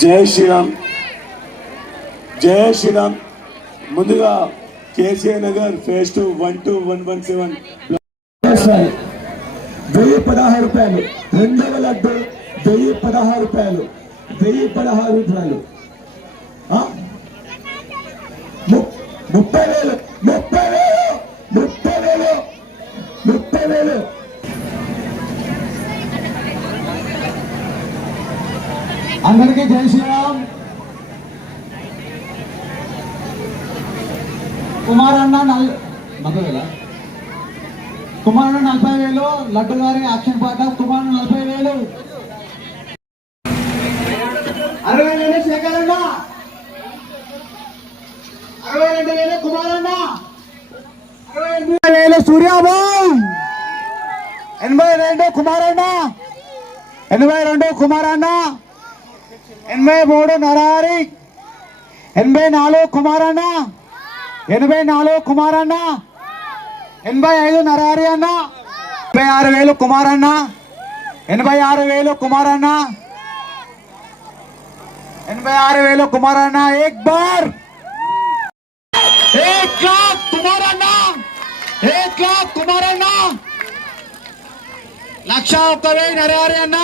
జై శ్రీరామ్, జై శ్రీరామ్. ముందుగా కేసీఆర్ నగర్ ఫేజ్ 2 12117 1016 రూపాయలు. రెండవ లడ్డు 1016 రూపాయలు. 1016 రూపాయలు. 30,000 30,000. అందరికీ జై శ్రీరామ్. కుమారన్న 40,000, కుమారన్న 40,000, లడ్డు గారి యాక్షన్ పాట కుమారన్న 40,000. 62,000 శేఖరన్న, 62,000 కుమారన్న, 62,000 సూర్యాబాయ్, 82 కుమారన్న, 82 కుమారన్న, 83 నరహరి, 84 కుమారన్న, 84 కుమారన్న, 85 నరహరి అన్న, 86,000 కుమారన్న, 86,000 కుమారన్న, 86,000 కుమారన్న. एक बार 1 लाख కుమారన్న, 1 लाख కుమారన్న. 1,01,000 నరహరి అన్న,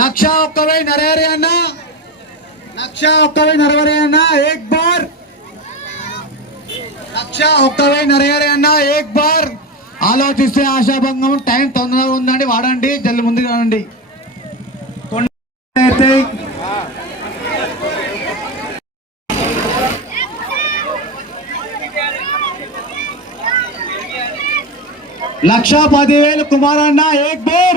1,01,000 నరహరి అన్న, 1,01,000 నరహరి అన్న. एक बार 1,01,000 నరహరి అన్న. एक बार ఆలోచిస్తే ఆశాభంగం. టైం తొందరగా ఉందండి, వాడండి, జల్లి ముందుకు రండి. లక్ష 10,000 కుమారన్న. एक बार